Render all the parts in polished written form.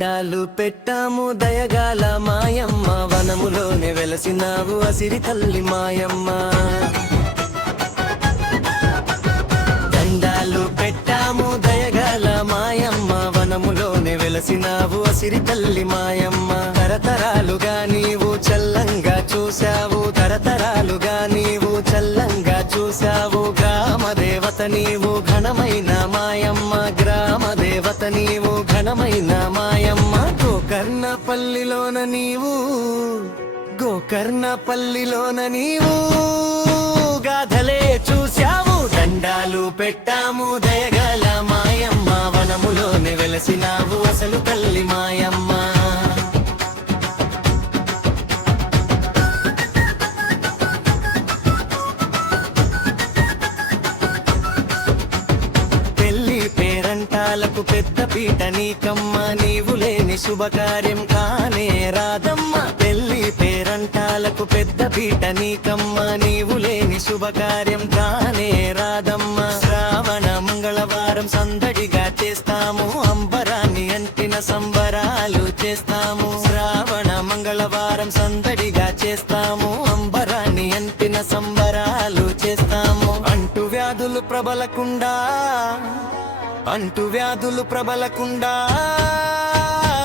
దండాలు పెట్టాము దయగాల మాయమ్మ, వనములోనే వెలసినావు అసిరి తల్లి మాయమ్మ. దండాలు పెట్టాము దయగాల మాయమ్మ, వనములోనే వెలసినావు అసిరి తల్లి మాయమ్మ. తరతరాలుగా నీవు చల్లంగా చూశావు, తరతరాలుగా నీవు చల్లంగా చూశావు. గ్రామ దేవత నీవు ఘనమైన మాయమ్మ, గ్రామ దేవత నీవు ఘనమైన మాయమ్మ. గోకర్ణపల్లిలోన నీవు, గోకర్ణపల్లిలోన నీవు గాథలే చూశావు. దండాలు పెట్టాము దయగల మాయమ్మ, వనములోనే వెలసినావు అసలు తల్లి మాయమ్మ. పేరంటాలకు పెద్ద పీట నీకమ్మ, నీవు లేని శుభకార్యం కానే రాదమ్మ. పెళ్లి పేరంటాలకు పెద్ద పీట నీకమ్మ, నీవు లేని శుభకార్యం కానే రాదమ్మ. శ్రావణ మంగళవారం సందడిగా చేస్తాము, అంబరాన్ని అంటిన సంబరాలు చేస్తాము. శ్రావణ మంగళవారం సందడిగా చేస్తాము, అంబరాన్ని అంటిన సంబరాలు చేస్తాము. అంటు వ్యాధులు ప్రబలకుండా, అంటు వ్యాధులు ప్రబలకుండా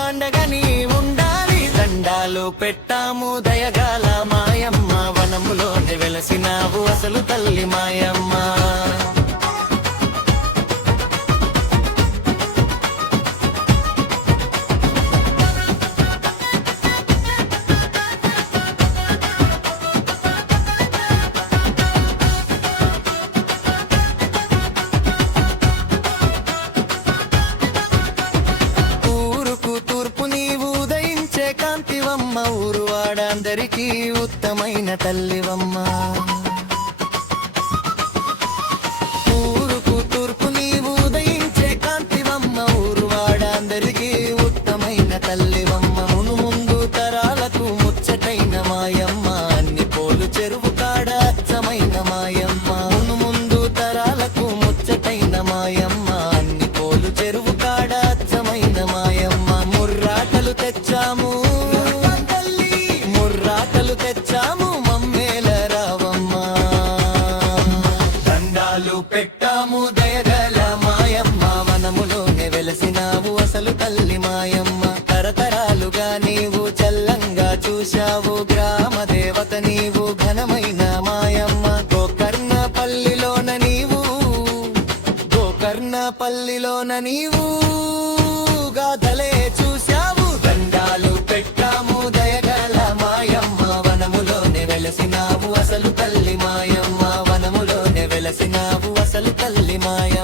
అండగా నీ ఉండాలి. దండాలు పెట్టాము దయగాల మాయమ్మ, వనములోనే వెలసినావు అసలు తల్లి మాయమ్మ. కాంతివమ్మ, ఊరువాడందరికీ ఉత్తమైన తల్లివమ్మ. ఊరుకు తూర్పు నీవు ఉదయించే కాంతివమ్మ, ఊరువాడందరికీ ఉత్తమైన తల్లివమ్మ. మును ముందు తరాలకు ముచ్చటైన మాయమ్మ, అన్ని పోలు చెరువు కాడ అచ్చమైన మాయమ్మ. మును ముందు తరాలకు ముచ్చటైన మాయమ్మ, అన్ని పోలు చెరువు కాడ అచ్చమైన మాయమ్మ. ముర్రాటలు తెచ్చాము, తెచ్చాము మమ్మేల రావమ్మ. దండాలు పెట్టాము దయగల మాయమ్మ, వనములోనే వెలసినావు అసలు తల్లి మాయమ్మ. తరతరాలుగా నీవు చల్లంగా చూశావు, గ్రామ దేవత నీవు ఘనమైన మాయమ్మ. గోకర్ణపల్లిలోన నీవు, గోకర్ణపల్లిలోన నీవు గాథలే చూశావు. దండాలు పెట్టాము దయగల మాయమ్మ, వనములోనే వెలసినావు అసలు తల్లి మాయమ్మ, వనములోనే వెలసినావు అసలు తల్లి మాయ.